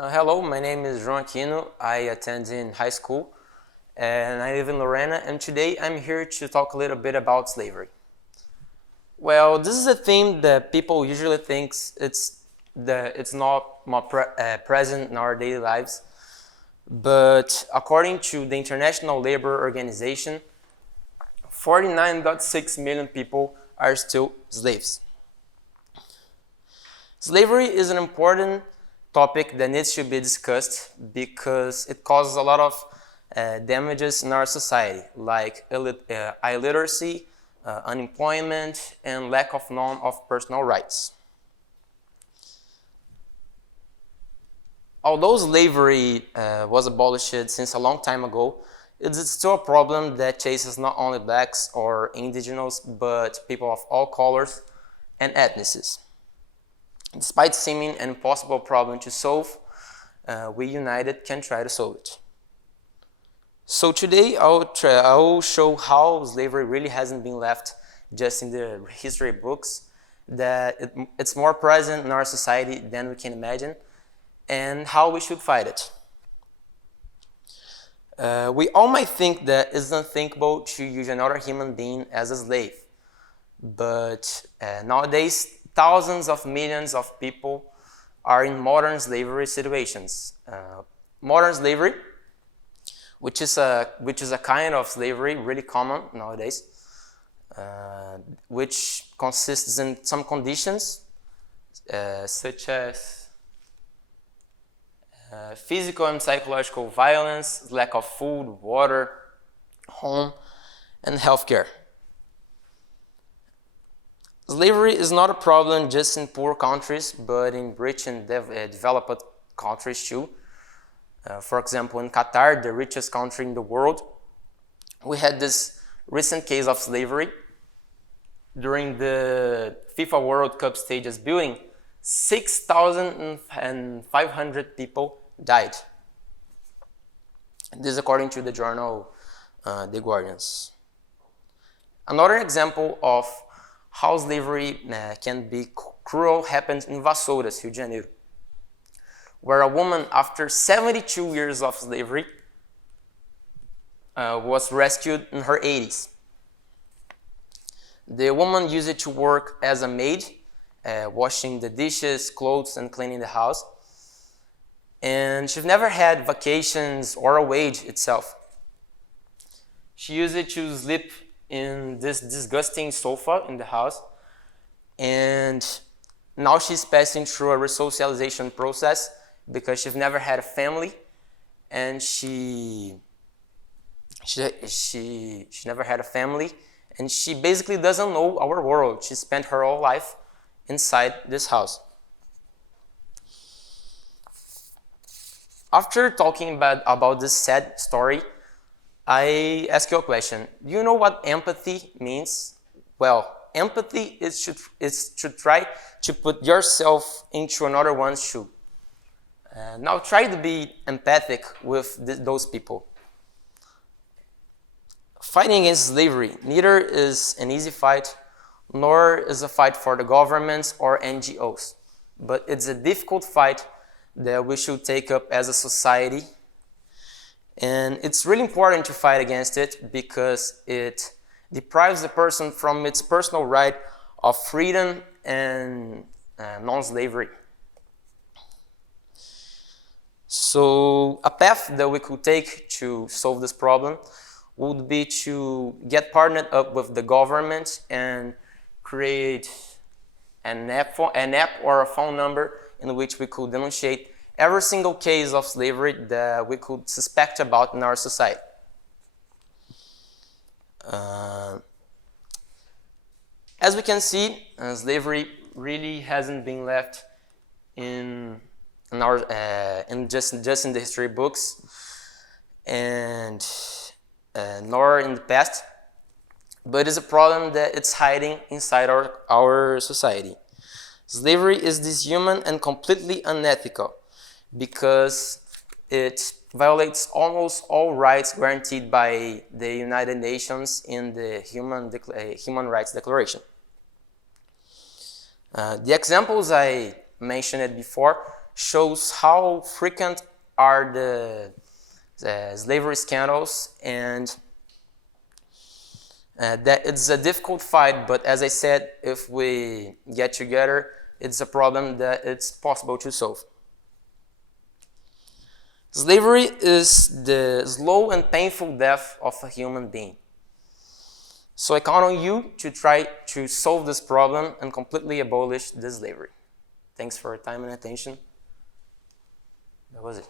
Hello, my name is João Aquino. I attend in high school and I live in Lorena, and today I'm here to talk a little bit about slavery. Well, this is a theme that people usually think it's not more present in our daily lives, but according to the International Labor Organization, 49.6 million people are still slaves. Slavery is an important topic that needs to be discussed because it causes a lot of damages in our society, like illiteracy, unemployment, and lack of known of personal rights. Although slavery was abolished since a long time ago, it is still a problem that chases not only blacks or indigenous, but people of all colors and ethnicities. Despite seeming an impossible problem to solve, we united can try to solve it. So today I'll show how slavery really hasn't been left just in the history books, that it's more present in our society than we can imagine, and how we should fight it. We all might think that it's unthinkable to use another human being as a slave, but nowadays thousands of millions of people are in modern slavery situations. Modern slavery, which is a kind of slavery really common nowadays, which consists in some conditions such as physical and psychological violence, lack of food, water, home, and healthcare. Slavery is not a problem just in poor countries, but in rich and developed countries too. For example, in Qatar, the richest country in the world, we had this recent case of slavery. During the FIFA World Cup stages building, 6,500 people died. This is according to the journal The Guardians. Another example of how slavery can be cruel happens in Vassouras, Rio de Janeiro, where a woman, after 72 years of slavery, was rescued in her 80s. The woman used it to work as a maid, washing the dishes, clothes, and cleaning the house. And she never had vacations or a wage itself. She used it to sleep in this disgusting sofa in the house, and now she's passing through a resocialization process because she's never had a family, and she never had a family, and she basically doesn't know our world. She spent her whole life inside this house. After talking about this sad story, I ask you a question. Do you know what empathy means? Well, empathy is to try to put yourself into another one's shoe. Now try to be empathic with those people. Fighting against slavery neither is an easy fight, nor is a fight for the governments or NGOs, but it's a difficult fight that we should take up as a society. And it's really important to fight against it because it deprives the person from its personal right of freedom and non-slavery. So a path that we could take to solve this problem would be to get partnered up with the government and create an app or a phone number in which we could denunciate every single case of slavery that we could suspect about in our society. As we can see, slavery really hasn't been left just in the history books, and nor in the past, but it's a problem that it's hiding inside our society. Slavery is dishuman and completely unethical, because it violates almost all rights guaranteed by the United Nations in the Human Rights Declaration. The examples I mentioned before shows how frequent are the slavery scandals, and that it's a difficult fight, but as I said, if we get together, it's a problem that it's possible to solve. Slavery is the slow and painful death of a human being. So I count on you to try to solve this problem and completely abolish this slavery. Thanks for your time and attention. That was it.